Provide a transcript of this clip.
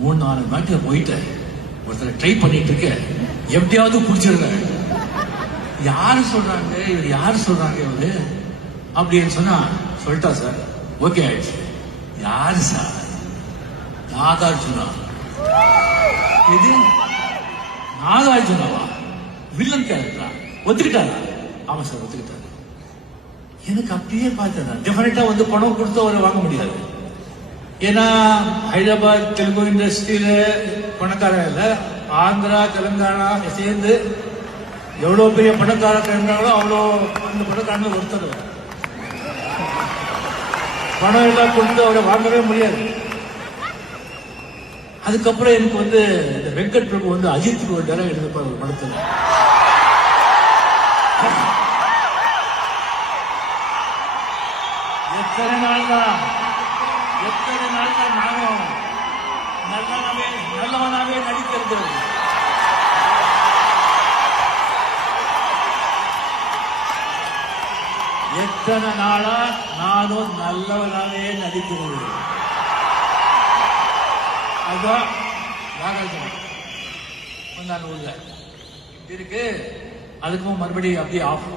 3-4 மேட்ல போயிட்டேன். ஒருத்தர் ட்ரை பண்ணிட்டு இருக்க, எப்படியாவது பிடிச்சிருங்க. யாரு சொல்றாங்க இவர், யாரு சொல்றாங்க இவரு அப்படின்னு சொன்னா, சொல்லிட்டா சார், ஓகே ஆயிடுச்சு. யாரு சார்? நாகார்ஜுனா. இது நாகார்ஜுனாவா? வில்லன் கேரக்டரா? ஒத்துக்கிட்டாரா? ஆமா சார், ஒத்துக்கிட்டாரு. எனக்கு அப்படியே பார்த்தேன். டெஃபினட்டா வந்து பணம் கொடுத்து அவரை வாங்க முடியாது. ஏன்னா ஹைதராபாத் தெலுங்கு இண்டஸ்ட்ரியில பணக்காரன் இல்ல, ஆந்திரா தெலுங்கானா சேர்ந்து எவ்வளவு பெரிய பணக்காரர்கள் இருந்தாலும் அவ்வளோ அந்த பணக்காரங்க ஒருத்தர் பணம் எல்லாம் கொடுத்து அவரை வாங்கவே முடியாது. அதுக்கப்புறம் எனக்கு வந்து இந்த வெங்கட் பிரபு வந்து அஜித்துக்கு ஒரு டேரக்ட் எடுப்பார் ஒரு படத்துல. எத்தனை நாள் தான் நானும் நல்லவனாவே நடிக்கிறது. எத்தனை நாளா நானும் நல்லவனாவே நடிக்கிறது. அதுதான் நாகார்ஜுனா வந்தாங்க உள்ள இருக்கு. அதுக்கும் மறுபடியும் அப்படியே ஆஃப்